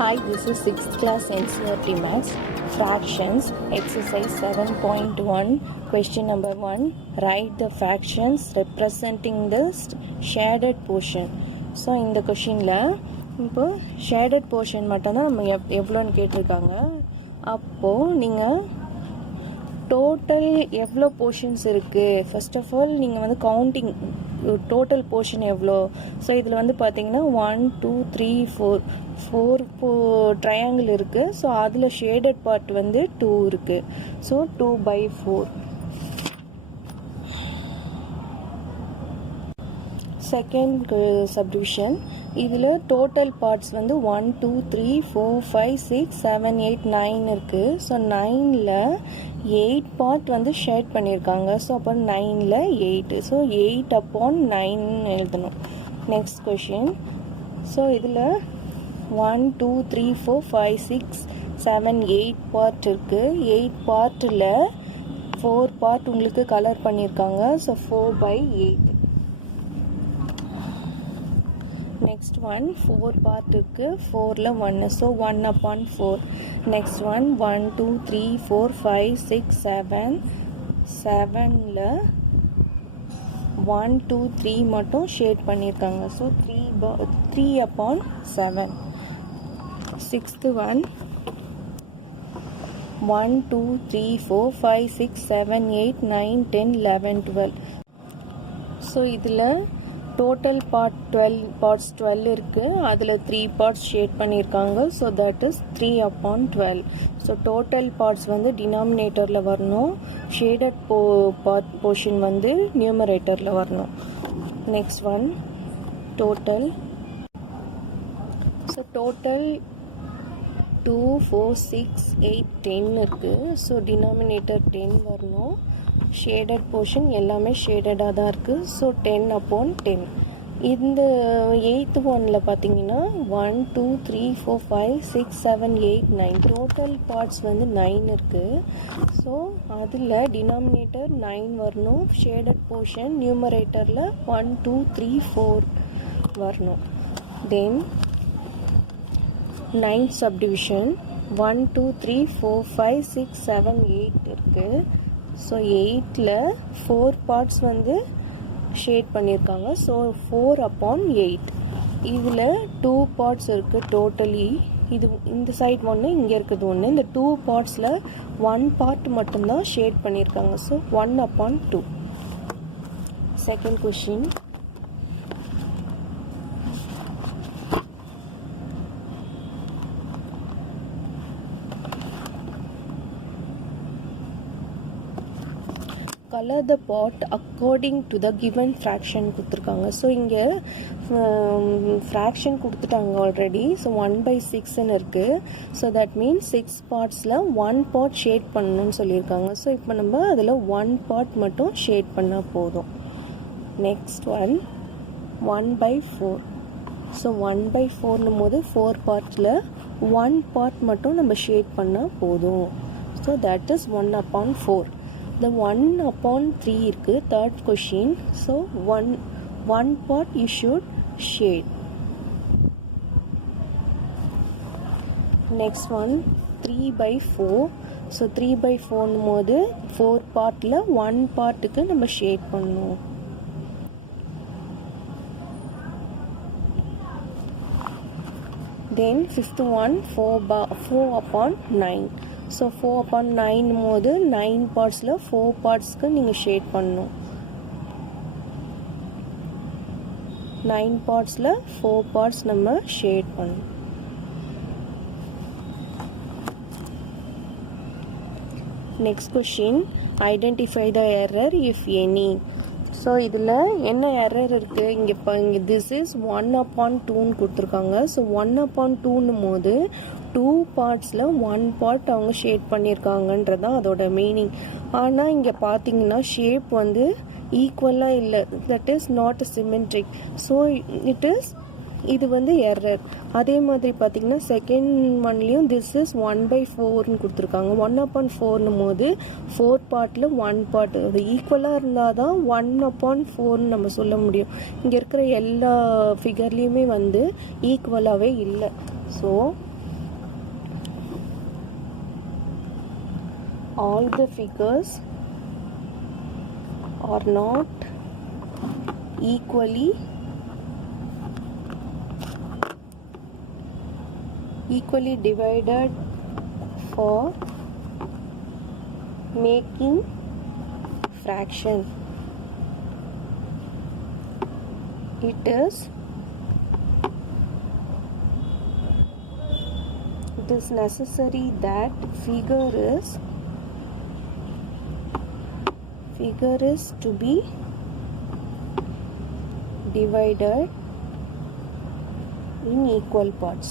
Hi, this is 6th class NCERT Maths, Fractions, exercise 7.1, question number 1. Write the fractions representing the shaded portion. So, in the question, இப்போ shaded portion மட்டும்தான் நம்ம எவ்வளோன்னு கேட்டிருக்காங்க. அப்போது நீங்கள் total எவ்வளோ portions இருக்குது, ஃபர்ஸ்ட் ஆஃப் ஆல் நீங்கள் வந்து கவுண்டிங் டோட்டல் போர்ஷன் எவ்வளோ. ஸோ இதில் வந்து பார்த்தீங்கன்னா 1 2 3 4 ட்ரையாங்கிள் இருக்குது. ஸோ அதில் ஷேடட் பார்ட் வந்து 2 இருக்குது. ஸோ 2/4. செகண்ட் சப்டிவிஷன், இதில் டோட்டல் பார்ட்ஸ் வந்து 1 2 3 4 5 6 7 8 9 இருக்குது. ஸோ 9ல் 8 பார்ட் வந்து ஷேட் பண்ணியிருக்காங்க. ஸோ அப்போ 9ல் 8. ஸோ 8/9 எழுதணும். நெக்ஸ்ட் கொஷின், ஸோ இதில் 1 2 3 4 5 6 7 8 பார்ட் இருக்குது. 8 பார்ட்டில் 4 பார்ட் உங்களுக்கு கலர் பண்ணியிருக்காங்க. ஸோ 4/8. நெக்ஸ்ட் ஒன் 4 பார்ட் இருக்குது, 4ல் 1. ஸோ 1/4. நெக்ஸ்ட் ஒன் 1 2 3 4 5 6 7 7ல் 1 2 3 மட்டும் ஷேட் பண்ணியிருக்காங்க. ஸோ 3/7. Sixth one 1 2 3 4 5 6 7 8 9 10 11 12. ஸோ இதில் டோட்டல் பார்ட்ஸ் 12 இருக்குது. அதில் 3 பார்ட்ஸ் ஷேட் பண்ணியிருக்காங்க. So that is 3/12. So total parts வந்து டினாமினேட்டரில் வரணும், ஷேடட் போர்ஷன் வந்து நியூமரேட்டரில் வரணும். Next one total. So total 2 4 6 8 10 இருக்குது. ஸோ டினாமினேட்டர் 10 வரணும். ஷேடட் போர்ஷன் எல்லாமே ஷேடடாக தான் இருக்குது. ஸோ 10/10. இந்த 8th ஒன்னில் பார்த்தீங்கன்னா 1 2 3 4 5 6 7 8 9 டோட்டல் பார்ட்ஸ் வந்து 9 இருக்குது. ஸோ அதில் டினாமினேட்டர் 9 வரணும், ஷேடட் போர்ஷன் நியூமரேட்டரில் 1 2 3 4 வரணும். தென் 9th சப்டிவிஷன் 1 2 3 4 5 6 7 8 இருக்குது. ஸோ 8ல் 4 பார்ட்ஸ் வந்து ஷேட் பண்ணியிருக்காங்க. ஸோ 4/8. இதில் 2 பார்ட்ஸ் இருக்குது டோட்டலி. இது இந்த சைட் ஒன்று, இங்கே இருக்குது ஒன்று. இந்த 2 பார்ட்ஸில் 1 பார்ட் மட்டும்தான் ஷேட் பண்ணியிருக்காங்க. So 1/2. Second question, colour the part according to the given fraction கொடுத்துருக்காங்க. ஸோ இங்கே ஃப்ராக்ஷன் கொடுத்துட்டாங்க ஆல்ரெடி. ஸோ 1/6ன்னு இருக்குது. So that means 6 பார்ட்ஸில் 1 part shade பண்ணணும்னு சொல்லியிருக்காங்க. ஸோ இப்போ நம்ம அதில் 1 பார்ட் மட்டும் ஷேட் பண்ணால் போதும். Next one 1/4. ஸோ 1/4ன்னும் போது 4 பார்ட்டில் 1 பார்ட் மட்டும் நம்ம ஷேட் பண்ணால் போதும். So that is 1/4. The 1/3 இருக்கு. Third question. So one part you should shade. Next one 3/4. So 3/4ன்னும் போது 4 பார்ட்டில் 1 பார்ட்டுக்கு நம்ம ஷேட் பண்ணணும். Then fifth one 4/9. ஸோ 4/9 போது 9 பார்ட்ஸில் 4 பார்ட்ஸ்க்கு நீங்கள் ஷேட் பண்ணணும். 9 பார்ட்ஸில் 4 பார்ட்ஸ் நம்ம ஷேட் பண்ணணும். Next question, identify the error if any. So இதில் என்ன எரர் இருக்குது, இங்கே திஸ் இஸ் 1/2ன்னு கொடுத்துருக்காங்க. ஸோ 1/2ன்னும் போது 2 பார்ட்ஸில் 1 பார்ட் அவங்க ஷேட் பண்ணியிருக்காங்கன்றது தான் அதோட மீனிங். ஆனால் இங்கே பார்த்தீங்கன்னா ஷேப் வந்து ஈக்குவலாக இல்லை. That is not symmetric. So இது வந்து எரர். அதே மாதிரி பார்த்தீங்கன்னா செகண்ட் ஒன்லேயும் திஸ் இஸ் 1/4ன்னு கொடுத்துருக்காங்க. 1/4ன்னும் போது 4 பார்ட்டில் 1 பார்ட் அது ஈக்குவலாக இருந்தால் தான் 1/4ன்னு நம்ம சொல்ல முடியும். இங்கே இருக்கிற எல்லா ஃபிகர்லேயுமே வந்து ஈக்குவலாகவே இல்லை. So all the figures are not equally divided for making fraction. It is necessary that figure is to be divided in equal parts.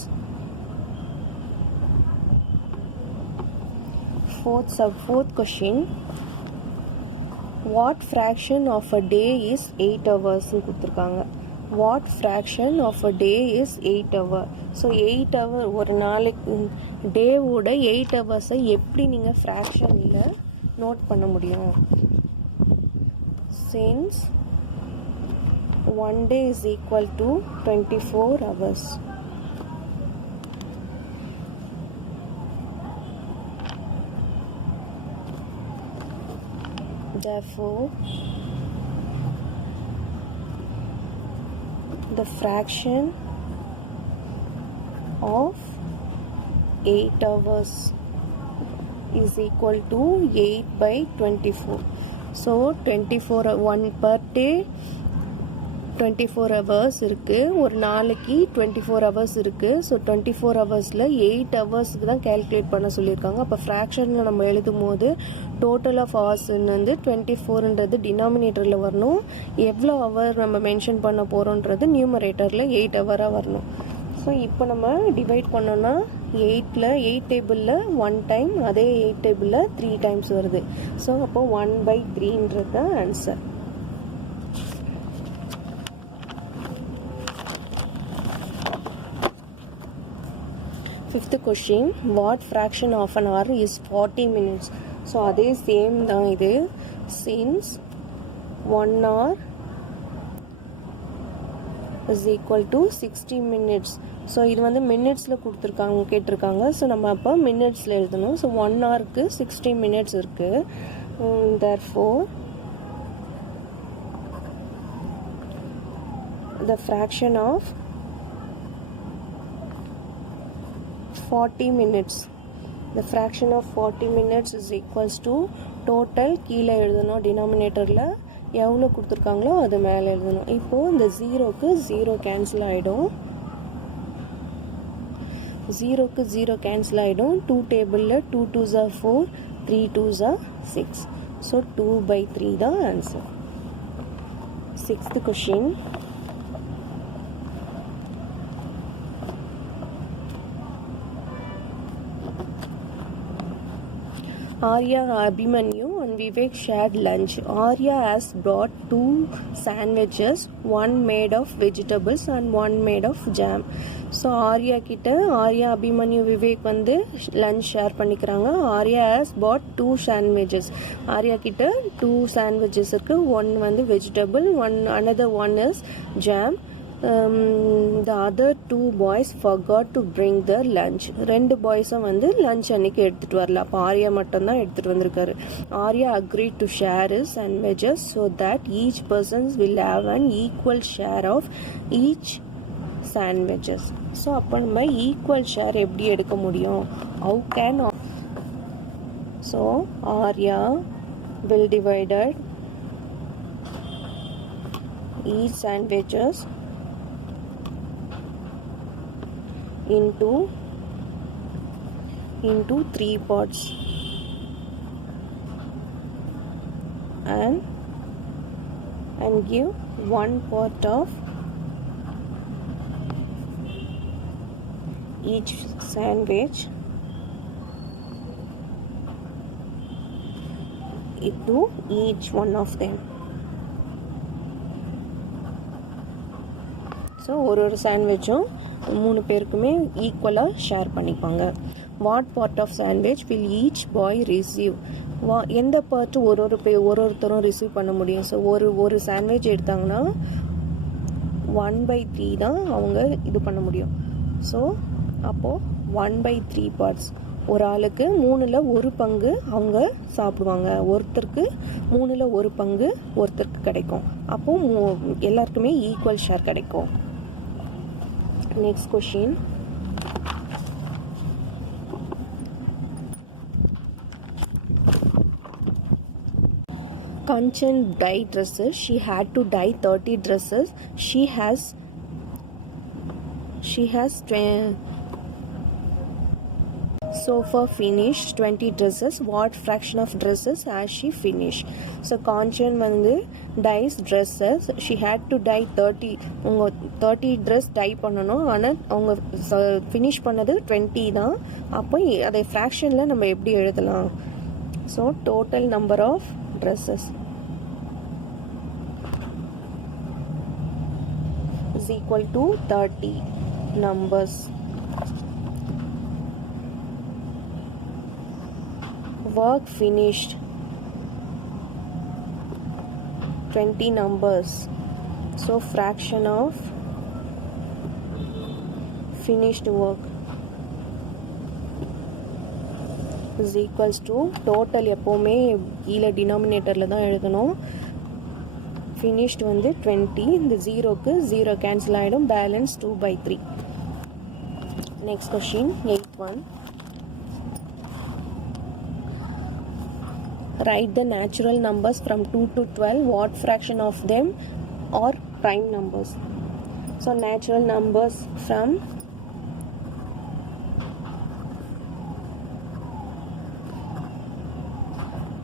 Fourth question. What fraction of a day is 8 hours னு கொடுத்துருக்காங்க. What fraction of a day is 8 hour? So 8 hour ஒரு நாளைக்கு டேவோட 8 ஹவர்ஸை எப்படி நீங்கள் ஃப்ராக்ஷனில் note பண்ண முடியும்? Since one day is equal to 24 hours. Therefore, the fraction of 8 hours is equal to 8 by 24. So 24 1 per day 24 hours இருக்குது. ஒரு நாளைக்கு 24 hours இருக்குது. ஸோ 24 ஹவர்ஸில் 8 ஹவர்ஸ்க்கு தான் கேல்குலேட் பண்ண சொல்லியிருக்காங்க. அப்போ ஃப்ராக்ஷனில் நம்ம எழுதும் போது டோட்டல் ஆஃப் ஹவர்ஸ்ன்னு வந்து 24ன்றது டினாமினேட்டரில் வரணும். எவ்வளோ ஹவர் நம்ம மென்ஷன் பண்ண போகிறோன்றது நியூமரேட்டரில் 8 ஹவராக வரணும். ஸோ இப்போ நம்ம டிவைட் பண்ணோன்னா 8 டேபிளில் 1 டைம், அதே 8 டேபிளில் 3 டைம்ஸ் வருது. ஸோ அப்போ 1/3ன்றது தான் answer. Fifth question. What fraction of an hour is 40 minutes? So அதே சேம் தான் இது. Since 1 hour is equal to 60 minutes. So இது வந்து மினிட்ஸில் கேட்டிருக்காங்க. ஸோ நம்ம அப்போ மினிட்ஸில் எழுதணும். ஸோ 1 ஹவருக்கு 60 minutes இருக்குது. Therefore, the fraction of 40 minutes. The fraction of 40 minutes is equals to total கீழே எழுதணும். டினாமினேட்டரில் எவ்வளோ கொடுத்துருக்காங்களோ அது மேலே எழுதணும். இப்போது இந்த 0க்கு 0 கேன்சல் ஆகிடும். 0க்கு 0 கேன்சல் ஆகிடும். 2 டேபிளில் 2 2s are 4, 3 2s are 6. So 2/3 தான் answer. 6th question. Arya, Abhimanyu and Vivek shared lunch. Arya has brought 2 sandwiches, one made of vegetables and one made of jam. So Arya கிட்ட அபிமன்யு விவேக் வந்து லஞ்ச் ஷேர் பண்ணிக்கிறாங்க. Arya has bought 2 sandwiches. Arya கிட்ட 2 sandwiches இருக்குது. One வந்து vegetable, another one is jam. The other 2 boys forgot to bring their lunch. 2 பாய்ஸும் வந்து lunch அன்னைக்கு எடுத்துகிட்டு வரல. அப்போ ஆர்யா மட்டும்தான் எடுத்துகிட்டு வந்திருக்காரு. Arya agreed to share his sandwiches so that each person will have an equal share of each sandwiches. So அப்போ நம்ம ஈக்குவல் ஷேர் எப்படி எடுக்க முடியும்? How can? So Arya will divided each sandwiches into 3 parts and give 1 part of each sandwich into each one of them. So ஒரு சாண்ட்விச்சும் 3 பேருக்குமே ஈக்குவலாக share பண்ணிப்பாங்க. What part of sandwich will each boy receive? எந்த part ஒருத்தரும் receive பண்ண முடியும்? So ஒரு சாண்ட்விச் எடுத்தாங்கன்னா 1/3 தான் அவங்க இது பண்ண முடியும். ஸோ அப்போது 1/3 பார்ட்ஸ் ஒரு ஆளுக்கு 3ல் 1 பங்கு அவங்க சாப்பிடுவாங்க, ஒருத்தருக்கு 3ல் 1 பங்கு ஒருத்தருக்கு கிடைக்கும். அப்போ எல்லாருக்குமே ஈக்குவல் ஷேர் கிடைக்கும். Next question, Kanchan dye dresses. She had to dye 30 dresses. She has so far finished 20 dresses. What fraction of dresses has she finished? So Kanchan வந்து dyes dresses. She had to dye 30. அவங்க 30 dress dye பண்ணணும். ஆனால் அவங்க finish பண்ணது 20 தான். அப்போ அதை ஃப்ராக்ஷனில் நம்ம எப்படி எழுதலாம்? So total number of dresses is equal to 30 numbers. Work finished 20 numbers. So fraction of finished work is equals to total. எப்போவுமே கீழே டினாமினேட்டரில் தான் எழுதணும். ஃபினிஷ்ட் வந்து 20, இந்த 0க்கு 0 கேன்சல் ஆகிடும், balance 2/3. Next question, 8th one. Write the natural numbers from 2 to 12. What fraction of them are prime numbers? So natural numbers from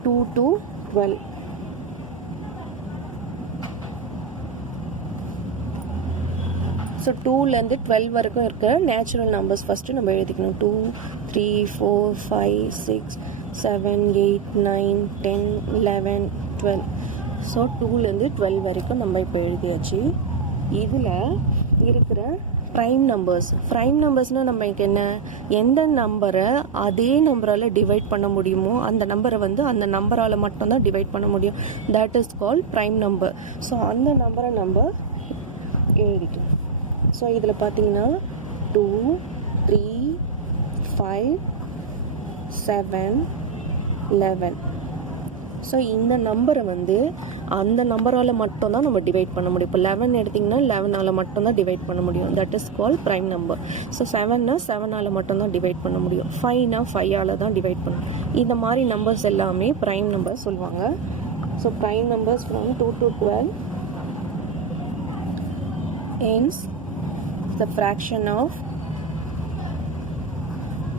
2 to 12. So 2லேருந்து 12 வரைக்கும் இருக்கிற நேச்சுரல் நம்பர்ஸ் ஃபஸ்ட்டு நம்ம எழுதிக்கணும். 2, 3, 4, 5, 6, 7, 8, 9, 10, 11, 12. ஸோ 2லேருந்து 12 வரைக்கும் நம்ம இப்போ எழுதியாச்சு. இதில் இருக்கிற ப்ரைம் நம்பர்ஸ். ப்ரைம் நம்பர்ஸ்னால் நம்மளுக்கு என்ன, எந்த நம்பரை அதே நம்பரால் டிவைட் பண்ண முடியுமோ அந்த நம்பரை வந்து அந்த நம்பரால் மட்டும்தான் டிவைட் பண்ண முடியும். That is called prime number. So அந்த நம்பரை நம்ம எழுதிக்கலாம். ஸோ இதில் பார்த்தீங்கன்னா 2, 3, 5, 7, 11. ஸோ இந்த நம்பரை வந்து அந்த நம்பரால் மட்டும்தான் நம்ம டிவைட் பண்ண முடியும். இப்போ 11 எடுத்திங்கன்னா 11ஆல் மட்டும்தான் டிவைட் பண்ண முடியும். That is call prime number. So 7னா 7ஆல் மட்டும்தான் டிவைட் பண்ண முடியும். 5னா 5ஆல் தான் டிவைட் பண்ணணும். இந்த மாதிரி நம்பர்ஸ் எல்லாமே ப்ரைம் நம்பர் சொல்லுவாங்க. So prime numbers from 2 to 12 ends the fraction of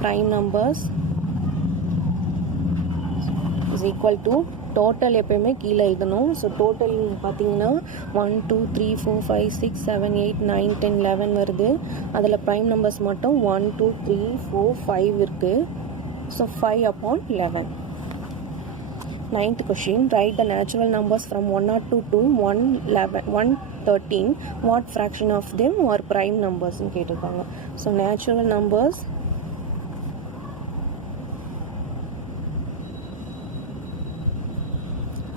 prime numbers is equal to total. எப்பயுமே கீழே எழுதணும். ஸோ டோட்டல் பார்த்தீங்கன்னா 1, 2, 3, 4, 5, 6, 7, 8, 9, 10, 11 வருது. அதில் ப்ரைம் நம்பர்ஸ் மட்டும் 1, 2, 3, 4, 5 இருக்குது. So 5/11. 9th question, write the natural numbers from 102 to 113. What fraction of them are prime numbers ன்னு கேட்டிருக்காங்க. So natural numbers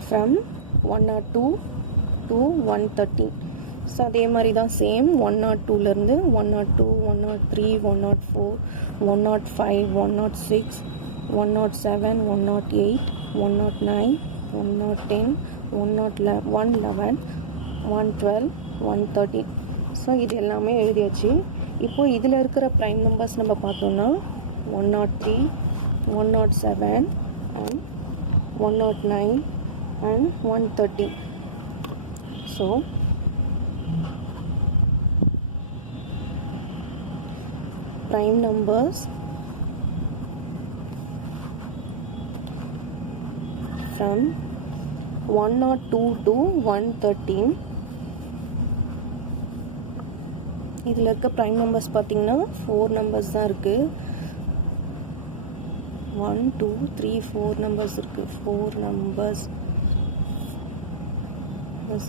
from 102 to 113. So அதே மாதிரி தான் சேம் 102லேருந்து 102, 103, 104, 105, 106, 107, 108, 109, 110, 111, 112, 113. ஸோ இது எல்லாமே எழுதியாச்சு. இப்போது இதில் இருக்கிற ப்ரைம் நம்பர்ஸ் நம்ம பார்த்தோம்னா 103, 107 and 109 and 130. So prime numbers from 102 to 113. இதில் இருக்க ப்ரைம் நம்பர்ஸ் பார்த்தீங்கன்னா 4 நம்பர்ஸ் தான் இருக்குது. 1, 2, 3, 4 நம்பர்ஸ் இருக்குது. 4 நம்பர்ஸ்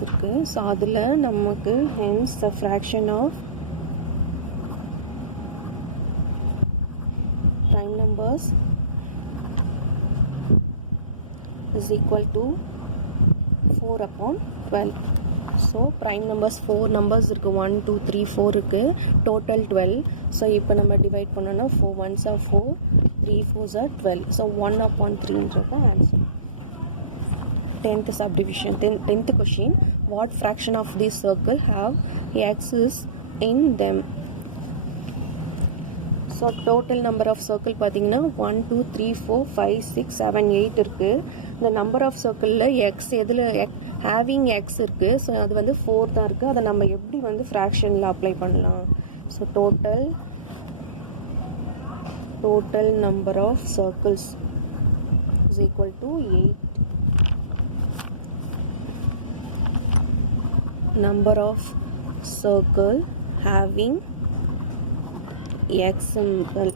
இருக்குது. ஸோ அதில் நமக்கு hence the fraction of prime numbers is equal to 4/12. So prime numbers 4 numbers இருக்குது, 1 2 3 4 இருக்குது, டோட்டல் 12. ஸோ இப்போ நம்ம டிவைட் பண்ணோன்னா 4 1s are 4, 3 4s are 12. So 1/3ன்றது answer. 10th subdivision. 10th question. What fraction of this circle have x's in them? So total number of circle பார்த்தீங்கன்னா 1 2 3 4 5 6 7 8 இருக்குது. இந்த number of சர்க்கிளில் எக்ஸ் எதில் ஹேவிங் எக்ஸ் இருக்குது. ஸோ அது வந்து 4 தான் இருக்குது. அதை நம்ம எப்படி வந்து ஃப்ராக்ஷனில் அப்ளை பண்ணலாம்? So total number of circles is equal to 8. Number of circle having x symbol,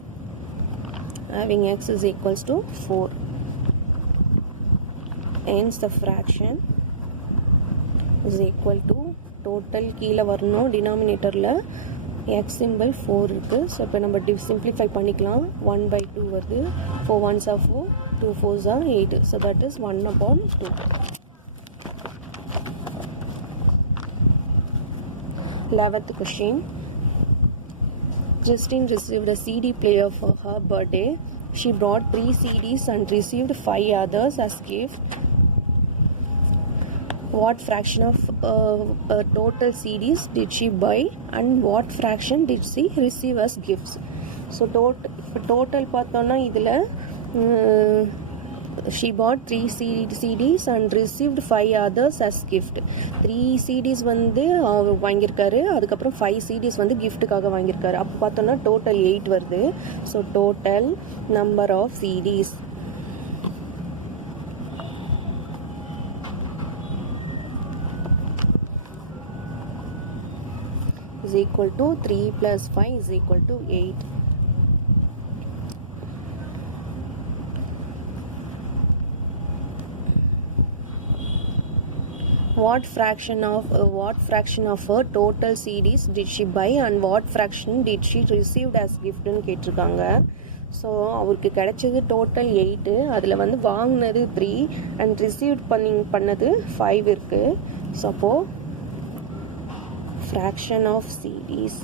having x is equals to 4. Hence the fraction is equal to total கீழே வரணும், டினாமினேட்டரில் x symbol 4 இருக்குது. ஸோ இப்போ நம்ம சிம்பிளிஃபை பண்ணிக்கலாம். 1/2 வருது. 4 1s are 4, 2 4s are 8. So that is 1/2. 11th question. Justine received a CD player for her birthday. She brought 3 CDs and received 5 others as gift. What fraction of total CDs did she buy and what fraction did she receive as gifts? So total பார்த்தோன்னா இதில் she bought 3 CDs and received 5 others as gift. 3 CDs வந்து வாங்கியிருக்காரு, அதுக்கப்புறம் 5 CDs வந்து கிஃப்ட்டுக்காக வாங்கியிருக்காரு. அப்போ பார்த்தோன்னா total 8 வருது. So total number of CDs is equal to 3 plus 5 is equal to 8. What fraction of her total CDs did she buy and what fraction did she receive as giftன்னு கேட்டிருக்காங்க. So அவருக்கு கிடைச்சது total 8, அதில் வந்து வாங்கினது 3 and receive பண்ணது 5 இருக்குது. So அப்போது fraction of CDs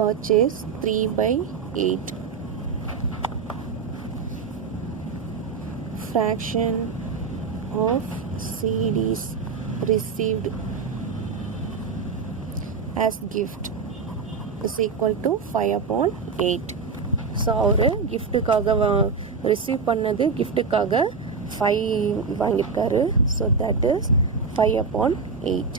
purchase 3/8. Fraction of CDs received as gift is equal to 5/8. So அவர் கிஃப்ட்டுக்காக ரிசீவ் பண்ணது கிஃப்ட்டுக்காக 5 வாங்கியிருக்காரு. So that is 5/8.